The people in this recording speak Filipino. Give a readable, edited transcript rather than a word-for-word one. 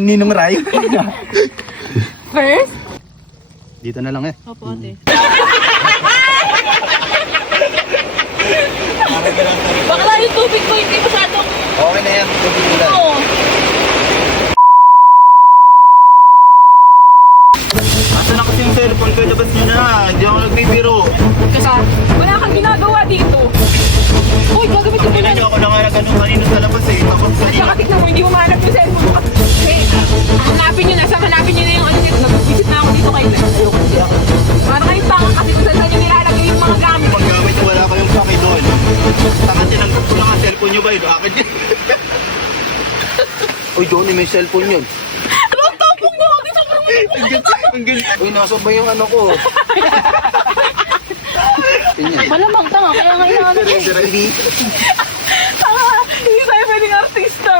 Ninong Ray. First? Dito na lang eh. Opo, ate. Bakla yung tubig ko, hindi masyadong... Okay na yan. Tubig ulan. Oo. Asa na kasi yung cellphone ko? Labas nyo na. Hindi ako nagbibiro. Kasi wala kang ginagawa dito. Uy, gagamitin ko na. Hindi ako na nga nag-ano kanino sa labas eh. Tapos sa Saka tignan mo, hindi mo mahanap yung cellphone mo. Kasi, hanapin nyo na, hanapin nyo na yung ano nito. Nag-visit na ako dito kayo. Parang kayong tanga kasi kung saan nyo nilalagay yung mga gamit. paggamit nyo, wala kayong paki doon. Taka tinanggap ko lang ang cellphone nyo ba yun? Akin din. Uy, Johnny, may cellphone yun. Ano ang tapong mo? Dito ko Uy, nasa ba yung ano ko? Malamang tanga, kaya nga inaano. Dire-dire. Tanga, hindi tayo pwedeng artista.